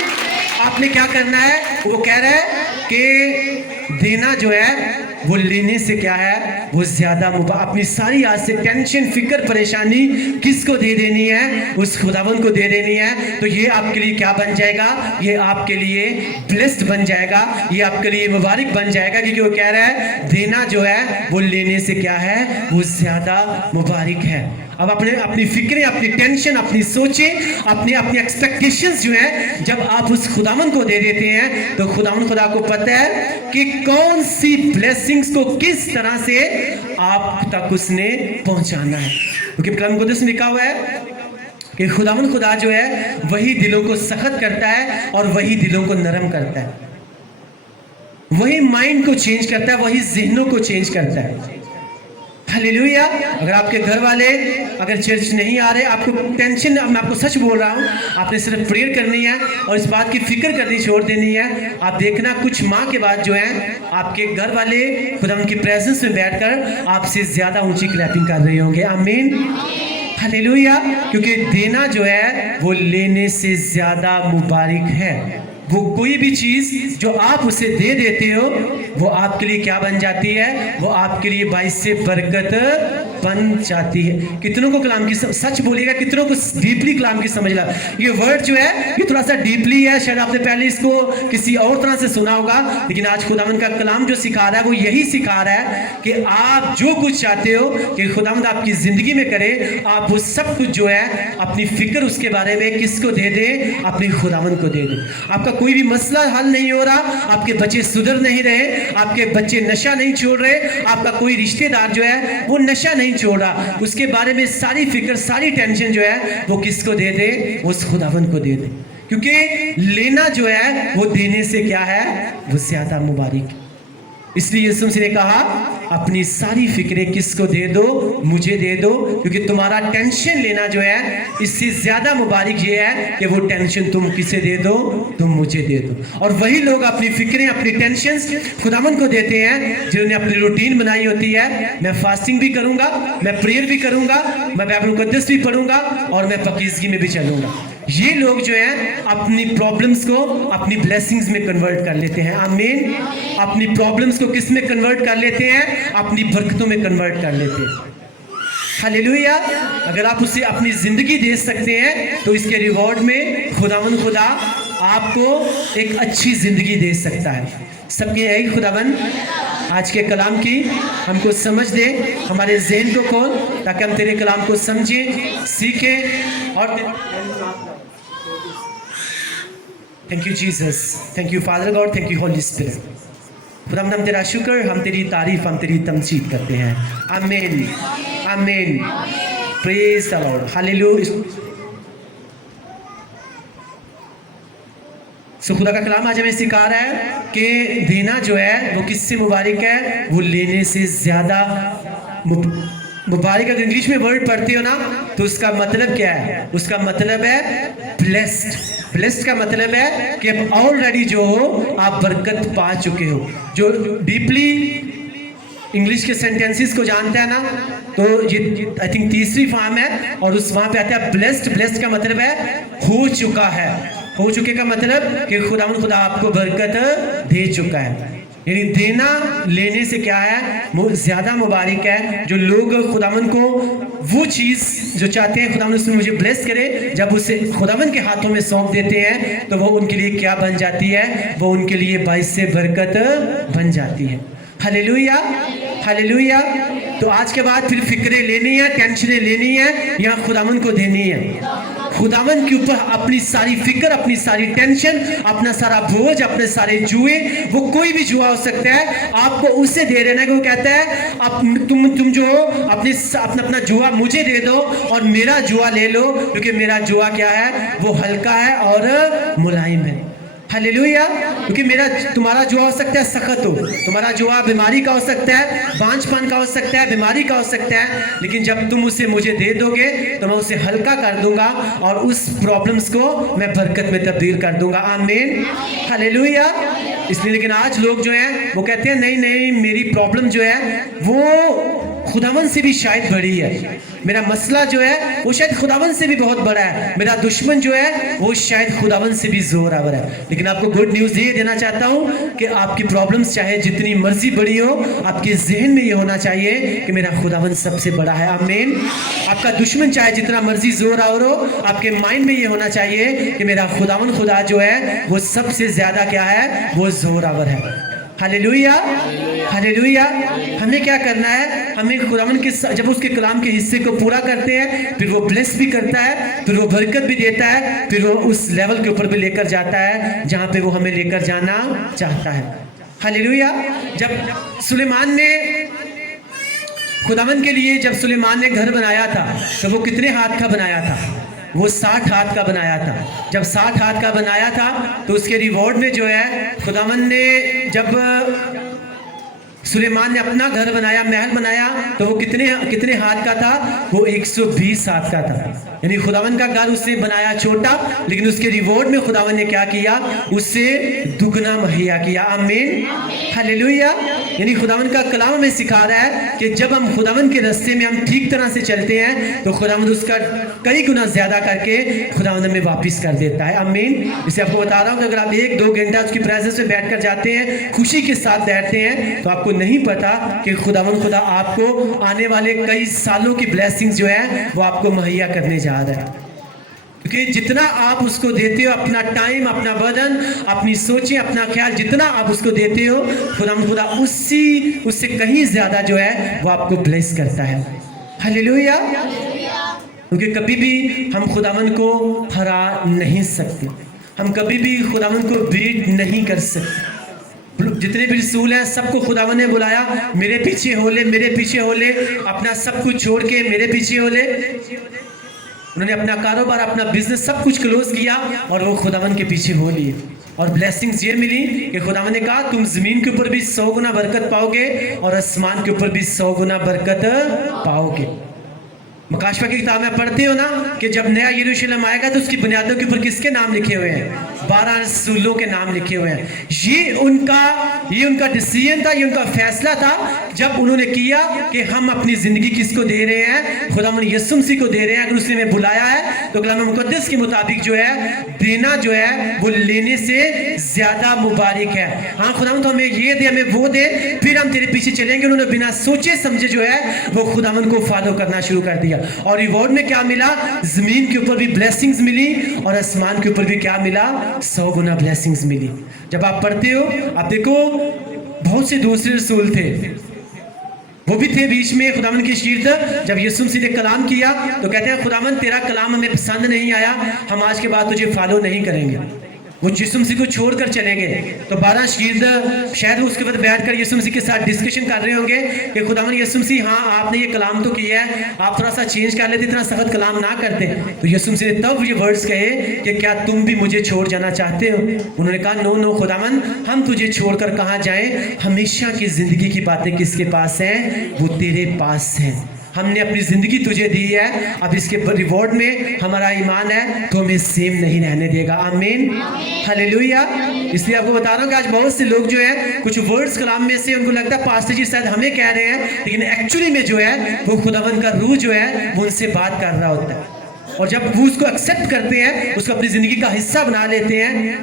आपने क्या करना है? वो कह रहा है कि देना जो है वो लेने से क्या है? वो ज्यादा अपनी सारी आज से टेंशन, फिक्र, परेशानी किसको दे देनी है? उस खुदावन को दे देनी है। तो ये आपके लिए क्या बन जाएगा? ये आपके लिए ब्लेस्ड बन जाएगा, ये आपके लिए मुबारक बन जाएगा, क्योंकि वो कह रहा है देना जो है वो लेने से क्या है? वो ज्यादा मुबारक है। अब अपनी फिक्रें, अपनी टेंशन, अपनी सोचें, अपनी एक्सपेक्टेशंस जो है जब आप उस खुदावन को दे देते हैं, तो खुदा को पता है कि कौन सी ब्लेसिंग्स को किस तरह से आप तक उसने पहुंचाना है। क्योंकि कलाम कुदस में लिखा हुआ है कि खुदा जो है वही दिलों को सख्त करता है और वही दिलों को नरम करता है, वही माइंड को चेंज करता है, वही जहनों को चेंज करता है। हालेलुया। अगर आपके घर वाले अगर चर्च नहीं आ रहे, आपको टेंशन, मैं आपको सच बोल रहा हूँ, आपने सिर्फ प्रेयर करनी है और इस बात की फिक्र करनी छोड़ देनी है। आप देखना कुछ माह के बाद जो है आपके घर वाले खुदा उनकी प्रेजेंस में बैठकर आपसे ज्यादा ऊंची क्लैपिंग कर रहे होंगे। आमीन। हालेलुया। क्योंकि देना जो है वो लेने से ज्यादा मुबारक है। वो कोई भी चीज जो आप उसे दे देते हो वो आपके लिए क्या बन जाती है? वो आपके लिए बाइस से बरकत बन जाती है। कितनों को कलाम की सच बोलिएगा, कितनों को डीपली कलाम की समझ ला। ये वर्ड जो है ये थोड़ा सा डीपली है, शायद आपने पहले इसको किसी और तरह से सुना होगा, लेकिन आज खुदावंद का कलाम जो सिखा रहा है वो यही सिखा रहा है कि आप जो कुछ चाहते हो कि खुदावंद आपकी जिंदगी में करे, आप वो सब कुछ जो है अपनी फिक्र उसके बारे में किसको दे दे? अपने खुदावंद को दे दे। आपका कोई भी मसला हल नहीं हो रहा, आपके बच्चे सुधर नहीं रहे, आपके बच्चे नशा नहीं छोड़ रहे, आपका कोई रिश्तेदार जो है वो नशा नहीं छोड़ रहा, उसके बारे में सारी फिक्र, सारी टेंशन जो है वो किसको दे दे? उस खुदावंद को दे दे। क्योंकि लेना जो है वो देने से क्या है? वो ज्यादा मुबारक। इसलिए यीशु मसीह ने कहा अपनी सारी फिक्रें किसको दे दो? मुझे दे दो। क्योंकि तुम्हारा टेंशन लेना जो है इससे ज्यादा मुबारक ये है कि वो टेंशन तुम किसे दे दो? तुम मुझे दे दो। और वही लोग अपनी फिक्रें, अपनी टेंशन खुदावंद को देते हैं जिन्होंने अपनी रूटीन बनाई होती है। मैं फास्टिंग भी करूंगा, मैं प्रेयर भी करूंगा, मैं बाइबल मुकद्दस भी पढ़ूंगा और मैं पाकीज़गी में भी चलूंगा। ये लोग जो है अपनी प्रॉब्लम्स को अपनी ब्लेसिंग्स में कन्वर्ट कर लेते हैं। आमीन। अपनी प्रॉब्लम्स को किस में कन्वर्ट कर लेते हैं? अपनी बरकतों में कन्वर्ट कर लेते हैं। हालेलुया। अगर आप उसे अपनी जिंदगी दे सकते हैं तो इसके रिवॉर्ड में खुदावंद खुदा आपको एक अच्छी जिंदगी दे सकता है। सबके यही खुदावंद आज के कलाम की हमको समझ दे, हमारे ज़हन को खोल ताकि हम तेरे कलाम को समझें, सीखें और thank you Jesus, thank you father God, thank you Holi spirit. खुदावंद हम तेरा शुक्र, हम तेरी तारीफ, हम तेरी तमजीद करते हैं। आमीन, आमीन। Praise the Lord. हालेलुया। सो खुदा का कलाम आज हमें सिखा रहा है कि देना जो है वो किससे मुबारक है, वो लेने से ज़्यादा मुबारक। अगर इंग्लिश में वर्ड पढ़ते हो ना तो उसका मतलब क्या है, उसका मतलब है ब्लेस्ड। ब्लेस्ड का मतलब है कि अब ऑलरेडी जो हो आप बरकत पा चुके हो। जो डीपली इंग्लिश के सेंटेंसेस को जानते हैं ना, तो ये आई थिंक तीसरी फॉर्म है और उस वहाँ पे आता है ब्लेस्ड। ब्लेस्ड का मतलब है हो चुका है। हो चुके का मतलब कि खुदा आपको बरकत दे चुका है। यानी देना लेने से क्या है, वो ज़्यादा मुबारक है। जो लोग खुदावन को वो चीज़ जो चाहते हैं खुदावन उसमें मुझे ब्लेस करे, जब उसे खुदावन के हाथों में सौंप देते हैं तो वो उनके लिए क्या बन जाती है, वो उनके लिए बाइस से बरकत बन जाती है। Hallelujah, hallelujah. तो आज के बाद फिर फिक्रें लेनी है, टेंशनें लेनी है या खुदावन को देनी है। खुदावन के ऊपर अपनी सारी फिक्र, अपनी सारी टेंशन, अपना सारा बोझ, अपने सारे जुए, वो कोई भी जुआ हो सकता है, आपको उसे दे देना है। वो कहता है अब तुम जो अपना जुआ मुझे दे दो और मेरा जुआ ले लो, क्योंकि मेरा जुआ क्या है, वो हल्का है और मुलायम है। हालेलुया। क्योंकि तुम्हारा जुआ हो सकता है सख्त हो, तुम्हारा जुआ बीमारी का हो सकता है, बांझपन का हो सकता है, बीमारी का हो सकता है, लेकिन जब तुम उसे मुझे दे दोगे तो मैं उसे हल्का कर दूंगा और उस प्रॉब्लम्स को मैं बरकत में तब्दील कर दूंगा। आमीन, हालेलुया। इसलिए लेकिन आज लोग जो हैं वो कहते हैं नहीं नहीं, मेरी प्रॉब्लम जो है वो खुदावन से भी शायद बड़ी है, मेरा मसला जो है वो शायद खुदावन से भी बहुत बड़ा है, मेरा दुश्मन जो है वो शायद खुदावन से भी जोरावर है। लेकिन आपको गुड न्यूज़ ये देना चाहता हूँ कि आपकी प्रॉब्लम्स चाहे जितनी मर्जी बड़ी हो, आपके जहन में ये होना चाहिए कि मेरा खुदावन सबसे बड़ा है। आमीन। आपका दुश्मन चाहे जितना मर्जी जोरावर हो, आपके माइंड में ये होना चाहिए कि मेरा खुदावन खुदा जो है वो सबसे ज़्यादा क्या है, वो जोरावर है। Hallelujah, hallelujah. हमें क्या करना है, हमें खुदावन के जब उसके कलाम के हिस्से को पूरा करते हैं, फिर वो ब्लेस भी करता है, फिर वो बरकत भी देता है, फिर वो उस लेवल के ऊपर भी लेकर जाता है जहाँ पे वो हमें लेकर जाना चाहता है। हालेलुया। जब सुलेमान ने खुदावन के लिए जब सुलेमान ने घर बनाया था तो वो कितने हाथ का बनाया था, वो 60 हाथ का बनाया था। जब 60 हाथ का बनाया था तो उसके रिवॉर्ड में जो है खुदावन ने, जब सुलेमान ने अपना घर बनाया, महल बनाया, तो वो कितने हाथ का था, वो 120 हाथ का था। यानी खुदावन का घर उसने बनाया छोटा, लेकिन उसके रिवॉर्ड में खुदावन ने क्या किया, उससे दुगना मुहैया किया। आमीन, हालेलुया। यानी खुदावन का कलाम हमें सिखा रहा है कि जब हम खुदावन के रास्ते में हम ठीक तरह से चलते हैं तो खुदावन उसका कई गुना ज्यादा करके खुदावन हमें वापिस कर देता है। आमीन। इसे आपको बता रहा हूँ कि अगर आप 1-2 घंटा उसकी प्रेजेंस में बैठ कर जाते हैं, खुशी के साथ बैठते हैं, तो आपको नहीं पता कि खुदावन खुदा आपको आने वाले कई सालों की ब्लेसिंग्स जो है वो आपको मुहैया करने जा रहा है। क्योंकि जितना आप उसको देते हो, अपना टाइम, अपना बदन, अपनी सोचें, अपना ख्याल, जितना आप उसको देते हो, खुदा उससे कहीं ज्यादा जो है वो आपको ब्लेस करता है। हालेलुया। क्योंकि कभी भी हम खुदावन को हरा नहीं सकते, हम कभी भी खुदावन को बीट नहीं कर सकते। जितने भी रसूल हैं सबको खुदावन ने बुलाया, मेरे पीछे हो ले, मेरे पीछे हो ले, अपना सब कुछ छोड़ के मेरे पीछे हो ले। उन्होंने अपना कारोबार, अपना बिजनेस सब कुछ क्लोज किया और वो खुदावन के पीछे हो लिए। और ब्लेसिंग्स ये मिली कि खुदावन ने कहा तुम जमीन के ऊपर भी 100 गुना बरकत पाओगे और आसमान के ऊपर भी 100 गुना बरकत पाओगे। मकाशवा की किताब में पढ़ते हो ना कि जब नया यरूशलेम आएगा तो उसकी बुनियादों के ऊपर किसके नाम लिखे हुए हैं, 12 रसूलों के नाम लिखे हुए हैं। ये उनका डिसीजन था, ये उनका फैसला था जब उन्होंने किया कि हम अपनी जिंदगी किसको दे रहे हैं, खुदावन यीशु मसीह को दे रहे हैं। अगर उसने हमें बुलाया है तो कलाम मुकद्दस के मुताबिक जो है देना जो है वो लेने से ज्यादा मुबारक है। हाँ, खुदावन तो हमें ये दे, हमें वो दे, फिर हम तेरे पीछे चलेंगे। उन्होंने बिना सोचे समझे जो है वो खुदावन को फॉलो करना शुरू कर दिया और रिवॉर्ड में क्या मिला, जमीन के ऊपर भी ब्लेसिंग्स मिली और आसमान के ऊपर भी क्या मिला, 100 गुना ब्लेसिंग्स मिली। जब आप पढ़ते हो, आप देखो बहुत से दूसरे रसूल थे, वो भी थे बीच में खुदावन की शीर्ष। जब यीशु मसीह ने कलाम किया तो कहते हैं खुदावन तेरा कलाम हमें पसंद नहीं आया, हम आज के बाद तुझे फॉलो नहीं करेंगे। वो यीशु मसीह को छोड़कर चले गए। तो 12 शागिर्द शायद वो उसके बाद बैठकर यीशु मसीह के साथ डिस्कशन कर रहे होंगे कि खुदावन यीशु मसीह, हाँ आपने ये कलाम तो किया है, आप थोड़ा सा चेंज कर लेते, इतना सख्त कलाम ना करते। तो यीशु मसीह ने तब ये वर्ड्स कहे कि क्या तुम भी मुझे छोड़ जाना चाहते हो? उन्होंने कहा नो नो खुदावन, हम तुझे छोड़कर कहाँ जाएं? हमेशा की जिंदगी की बातें किसके पास हैं? वो तेरे पास हैं। हमने अपनी ज़िंदगी तुझे दी है, अब इसके रिवॉर्ड में हमारा ईमान है तो हमें सेम नहीं रहने देगा। आमीन, हालेलुया। इसलिए आपको बता रहा हूँ कि आज बहुत से लोग जो है कुछ वर्ड्स कलाम में से उनको लगता है पास्टर जी शायद हमें कह रहे हैं, लेकिन एक्चुअली में जो है वो खुदावन का रूह जो है वो उनसे बात कर रहा होता है। और जब वो उसको एक्सेप्ट करते हैं, उसको अपनी ज़िंदगी का हिस्सा बना लेते हैं,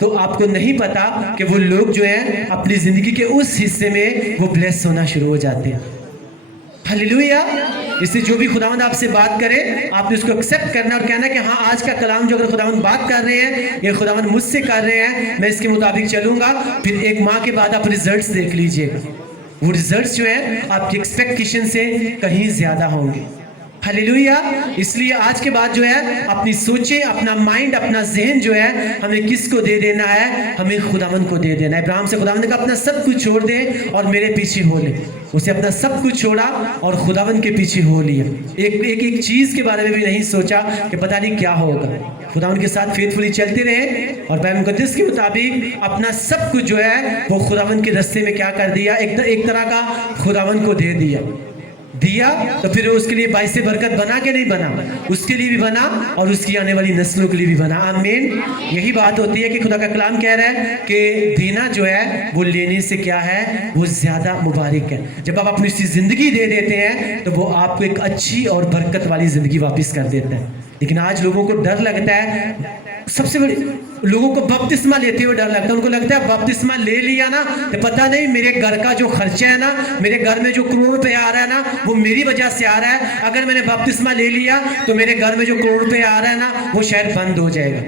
तो आपको नहीं पता कि वो लोग जो है अपनी ज़िंदगी के उस हिस्से में वो ब्लेस होना शुरू हो जाते हैं। हालेलुया। इसलिए जो भी खुदावंद आपसे बात करे, आपने उसको एक्सेप्ट करना और कहना कि हाँ आज का कलाम जो अगर खुदावंद बात कर रहे हैं, ये खुदावंद मुझसे कर रहे हैं, मैं इसके मुताबिक चलूंगा। फिर एक माह के बाद आप रिजल्ट्स देख लीजिएगा, वो रिजल्ट्स जो है आपकी एक्सपेक्टेशन से कहीं ज्यादा होंगे। हालेलुया। इसलिए आज के बाद जो है अपनी सोचें, अपना माइंड, अपना जहन जो है हमें किसको दे देना है? हमें खुदावंद को दे देना है। इब्राहिम से खुदावंद ने कहा अपना सब कुछ छोड़ दे और मेरे पीछे हो ले। उसे अपना सब कुछ छोड़ा और खुदावंद के पीछे हो लिया। एक चीज के बारे में भी नहीं सोचा कि पता नहीं क्या होगा। खुदावंद के साथ फेथफुली चलते रहे और बाइबल मुकद्दस के मुताबिक अपना सब कुछ जो है वो खुदावंद के रास्ते में क्या कर दिया? एक तरह का खुदावंद को दे दिया। तो फिर उसके लिए बाइस बरकत बना के नहीं बना, उसके लिए भी बना और उसकी आने वाली नस्लों के लिए भी बना। आमीन। यही बात होती है कि खुदा का कलाम कह रहा है कि देना जो है वो लेने से क्या है? वो ज्यादा मुबारक है। जब आप अपनी जिंदगी दे देते हैं तो वो आपको एक अच्छी और बरकत वाली जिंदगी वापस कर देता है। लेकिन आज लोगों को डर लगता है, सबसे बड़ी लोगों को बपतिस्मा लेते हुए डर लगता है। उनको लगता है बपतिस्मा ले लिया ना तो पता नहीं मेरे घर का जो खर्चा है ना, मेरे घर में जो करोड़ रुपए आ रहा है ना, वो मेरी वजह से आ रहा है। अगर मैंने बपतिस्मा ले लिया तो मेरे घर में जो करोड़ रुपए आ रहा है ना, वो शायद बंद हो जाएगा।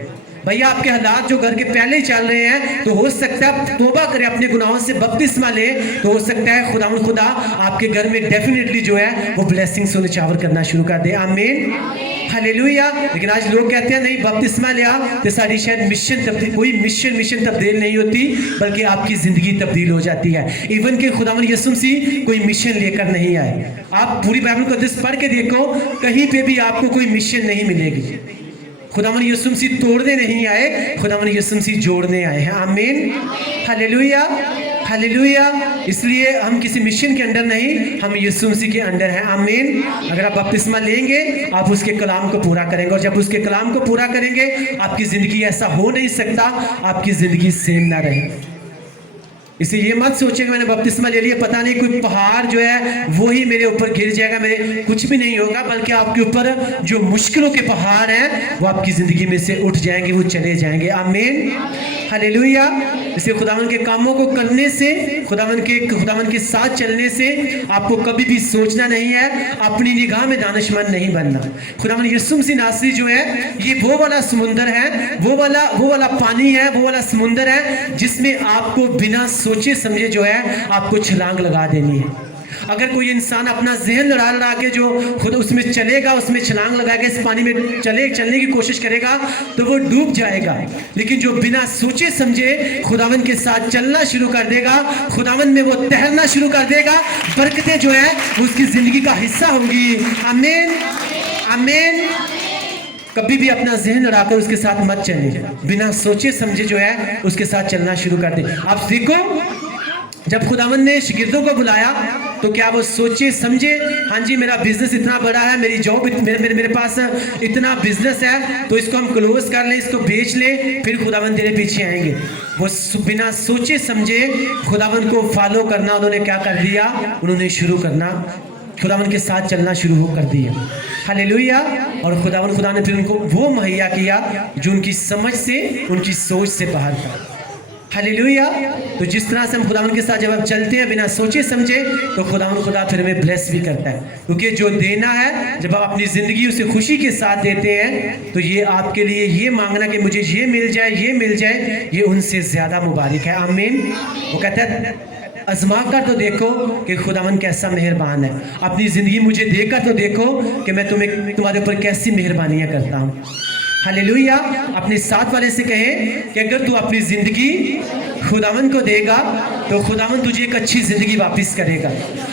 भैया आपके हालात जो घर के पहले ही चल रहे हैं, तो हो सकता है तौबा करें, अपने गुनाहों से बपतिस्मा ले, तो हो सकता है खुदा आपके घर में डेफिनेटली जो है वो ब्लेसिंग्स निछावर करना शुरू कर दे। आमीन, हालेलुया। लेकिन आज लोग कहते हैं नहीं बपतिस्मा लिया तो सारी शायद मिशन तब्दील, कोई मिशन तब्दील नहीं होती, बल्कि आपकी जिंदगी तब्दील हो जाती है। इवन के खुदावंद यीशु मसीह कोई मिशन लेकर नहीं आए। आप पूरी बाइबल मुकद्दस पढ़ के देखो, कहीं पे भी आपको कोई मिशन नहीं मिलेगी। खुदावंद यीशु मसीह तोड़ने नहीं आए, खुदावंद यीशु मसीह जोड़ने आए हैं। आमीन, हालेलुया, हालेलुया। इसलिए हम किसी मिशन के अंडर नहीं, हम यीशु मसीह के अंडर हैं। आमीन। अगर आप बपतिस्मा लेंगे, आप उसके कलाम को पूरा करेंगे, और जब उसके कलाम को पूरा करेंगे, आपकी जिंदगी ऐसा हो नहीं सकता आपकी जिंदगी सेम ना रहे। इसलिए ये मत सोचें कि मैंने बपतिस्मा ले लिया, पता नहीं कोई पहाड़ जो है वो ही मेरे ऊपर गिर जाएगा, मेरे कुछ भी नहीं होगा, बल्कि आपके ऊपर जो मुश्किलों के पहाड़ हैं वो आपकी जिंदगी में से उठ जाएंगे, वो चले जाएंगे। आमीन, हालेलुया। इसलिए खुदावन के कामों को करने से, खुदावन के साथ चलने से आपको कभी भी सोचना नहीं है, अपनी निगाह में दानिशमंद नहीं बनना। खुदावन यीशु मसीह नासरी जो है ये वो वाला समुंदर है, वो वाला पानी है, वो वाला समुंदर है जिसमें आपको बिना सोचे समझे जो है आपको छलांग लगा देनी है। अगर कोई इंसान अपना जहन लड़ा के जो खुद उसमें चलेगा, उसमें छलांग लगा के इस पानी में चलने की कोशिश करेगा तो वो डूब जाएगा। लेकिन जो बिना सोचे समझे खुदावन के साथ चलना शुरू कर देगा, खुदावन में वो तैरना शुरू कर देगा, बरकतें जो है वो उसकी जिंदगी का हिस्सा होंगी। आमीन, आमीन। कभी भी अपना जहन लड़ाकर उसके साथ मत चले, बिना सोचे समझे जो है उसके साथ चलना शुरू कर दे। आप देखो जब खुदावन ने शागिर्दों को बुलाया तो क्या वो सोचे समझे, हाँ जी मेरा बिजनेस इतना बड़ा है, मेरी जॉब मेरे पास इतना बिजनेस है तो इसको हम क्लोज कर लें, इसको बेच लें, फिर खुदावन तेरे पीछे आएंगे। वो बिना सोचे समझे खुदावन को फॉलो करना उन्होंने क्या कर दिया? उन्होंने शुरू करना, खुदावन के साथ चलना शुरू कर दिया। हालेलुया। और खुदा ने फिर उनको वो मुहैया किया जो उनकी समझ से, उनकी सोच से बाहर था। हालेलुया। तो जिस तरह से हम खुदावन के साथ जब हम चलते हैं बिना सोचे समझे, तो खुदा फिर हमें ब्लेस भी करता है, क्योंकि जो देना है जब आप अपनी ज़िंदगी उसे खुशी के साथ देते हैं तो ये आपके लिए ये मांगना कि मुझे ये मिल जाए, ये उनसे ज़्यादा मुबारक है। आमीन। वो कहता है आजमा कर तो देखो कि खुदावन कैसा मेहरबान है, अपनी ज़िंदगी मुझे देकर तो देखो कि मैं तुम्हारे ऊपर कैसी मेहरबानियाँ करता हूँ। हालेलुया। अपने साथ वाले से कहें कि अगर तू अपनी जिंदगी खुदावन को देगा तो खुदावन तुझे एक अच्छी जिंदगी वापस करेगा।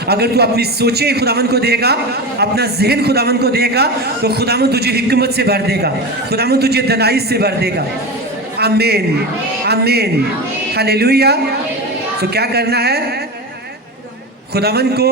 अगर तू अपनी सोचें खुदावन को देगा, अपना जहन खुदावन को देगा, तो खुदावन तुझे हिकमत से भर देगा, खुदावन तुझे दनाई से भर देगा। आमीन आमीन हालेलुया। तो क्या करना है? खुदावन को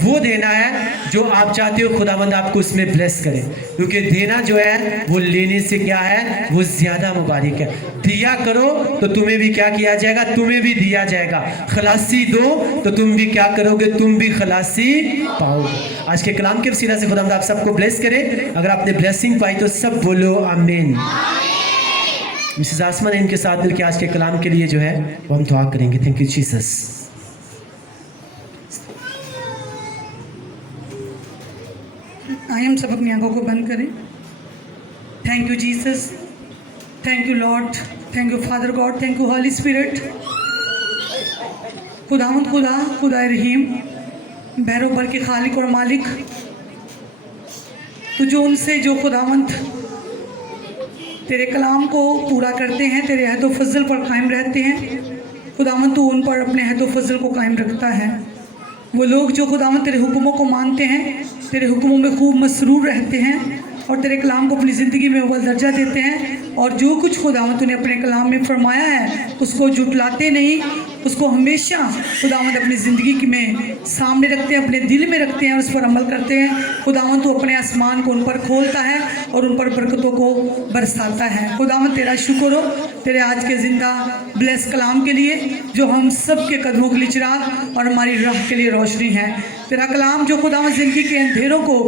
वो देना है जो आप चाहते हो खुदावंद आपको उसमें ब्लेस करे, क्योंकि देना जो है वो लेने से क्या है, वो ज़्यादा मुबारक है। दिया करो तो तुम्हें भी क्या किया जाएगा, तुम्हें भी दिया जाएगा। खलासी दो तो तुम भी क्या करोगे, तुम भी खलासी पाओगे। आज के कलाम के वसीला से खुदावंद आप सबको ब्लेस करे। अगर आपने ब्लेसिंग पाई तो सब बोलो आमीन। मिसेस आसमा ने इनके साथ मिलकर आज के कलाम के लिए जो है वो हम दुआ करेंगे। Thank you Jesus. आइए हम सब अपनी आंखों को बंद करें। Thank you Jesus, thank you Lord, thank you father God, thank you Holi spirit. खुदावंद खुदा, खुदा रहीम, भैरव भर के खालिक और मालिक, तो जो उनसे जो खुदावंद तेरे कलाम को पूरा करते हैं, तेरे अहद व फजल पर कायम रहते हैं, खुदावंद तू उन पर अपने अहद व फजल को कायम रखता है। वो लोग जो खुदावंद तेरे हुक्मों को मानते हैं, तेरे हुक्मों में खूब मसरूर रहते हैं और तेरे कलाम को अपनी ज़िंदगी में अव्वल दर्जा देते हैं, और जो कुछ खुदावंद तूने अपने कलाम में फरमाया है उसको जुटलाते नहीं, उसको हमेशा खुदावंद अपनी ज़िंदगी में सामने रखते हैं, अपने दिल में रखते हैं और उस पर अमल करते हैं। खुदावंद तू अपने आसमान को उन पर खोलता है और उन पर बरकतों को बरसाता है। खुदावंद तेरा शुक्र हो तेरे आज के ज़िंदा ब्लेस कलाम के लिए, जो हम सब के कदमों के लिए चिराग और हमारी राह के लिए रोशनी है। तेरा कलाम जो खुदावंद ज़िंदगी के अंधेरों को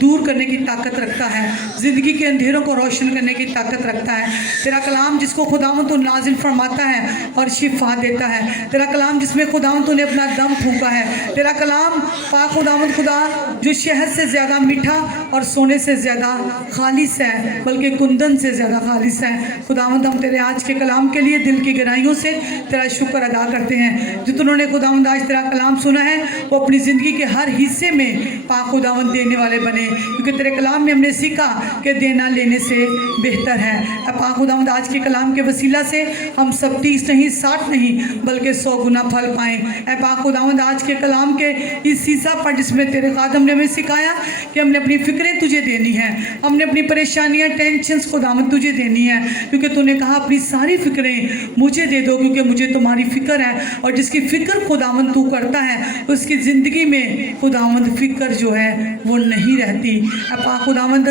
दूर करने की ताकत रखता है, ज़िंदगी के अंधेरों को रोशन करने की ताकत रखता है। तेरा कलाम जिसको खुदावंद तू नाजिल फरमाता है और शिफा देता है। तेरा कलाम जिसमें खुदावंद तूने अपना दम फूंका है। तेरा कलाम पाक खुदावंद खुदा जो शहद से ज़्यादा मीठा और सोने से ज़्यादा खालिस है, बल्कि कुंदन से ज़्यादा खालिस है। खुदावंद हम तेरे आज के कलाम के लिए दिल की गहराइयों से तेरा शुक्र अदा करते हैं। जितनों ने खुदावंद आज तेरा कलाम सुना है वो अपनी ज़िंदगी के हर हिस्से में पाक खुदावंद देने वाले बने, क्योंकि तेरे कलाम में हमने सीखा कि देना लेने से बेहतर है। पाक खुदावंद आज के कलाम के वसीला से हम सब 30 नहीं 60 नहीं बल्कि 100 गुना फल पाएँ। ऐ पाक खुदावंद आज के कलाम के इस सीसा पर जिसमें तेरे खादम ने हमें सिखाया कि हमने अपनी फ़िक्रें तुझे देनी है, हमने अपनी परेशानियाँ टेंशन्स खुदावंद तुझे देनी है, क्योंकि तूने कहा अपनी सारी फ़िक्रें मुझे दे दो क्योंकि मुझे तुम्हारी फ़िक्र है। और जिसकी फ़िक्र खुदावंद तू करता है उसकी ज़िंदगी में खुदावंद फ़िक्र जो है वो नहीं रहती। पाक खुदावंद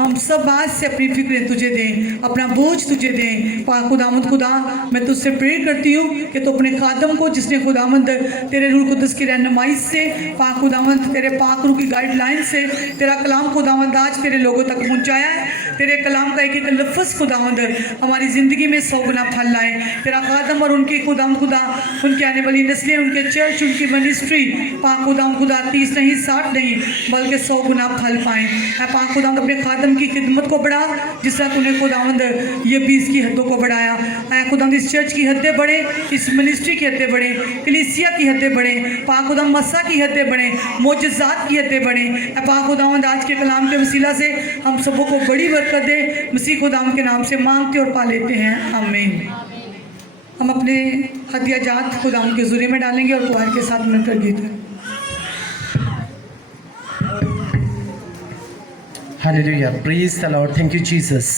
हम सब आज से अपनी फ़िक्रें तुझे दें, अपना बोझ तुझे दें। पाक खुदावंद खुदा मैं तुझसे प्रे करती हूँ कि तू अपने खादम को जिसने खुदावंद तेरे रूह कुदस की रहनुमाई से, पाक खुदावंद तेरे पाक रूह की गाइडलाइन से तेरा कलाम खुदावंद आज तेरे लोगों तक पहुँचाया है। तेरे कलाम का एक एक लफ्ज़ खुदावंद हमारी ज़िंदगी में 100 गुना फल लाए। तेरा खादम और उनकी खुदाम खुदा उनकी आने वाली नस्लें, उनके चर्च, उनकी मिनिस्ट्री पाक खुदाम खुदा 30 नहीं 60 नहीं बल्कि 100 गुना फल पाएँ। पाक खुदावंद अपने खादम की खिदमत को बढ़ा जिस तरह तूने खुदावंद ये 20 की हदों को बढ़ाया। ऐ खुदावंद इस चर्च की हदें बढ़े, इस मिनिस्ट्री की हदें बढ़े, कलीसिया की हदें बढ़े, पाक खुदावंद मसा की हदें बढ़े, मोजज़ात की हदें बढ़े। पाक खुदावंद आज के कलाम के वसीला से हम सबों को बड़ी बरकत दे। मसीह खुदावंद के नाम से मांगते और पा लेते हैं, आमीन। हम अपने हदिया जात खुदावंद के ज़ुरे में डालेंगे और कुआर के साथ मिलकर गीत गाएंगे। Hallelujah. Praise the Lord. Thank you, Jesus.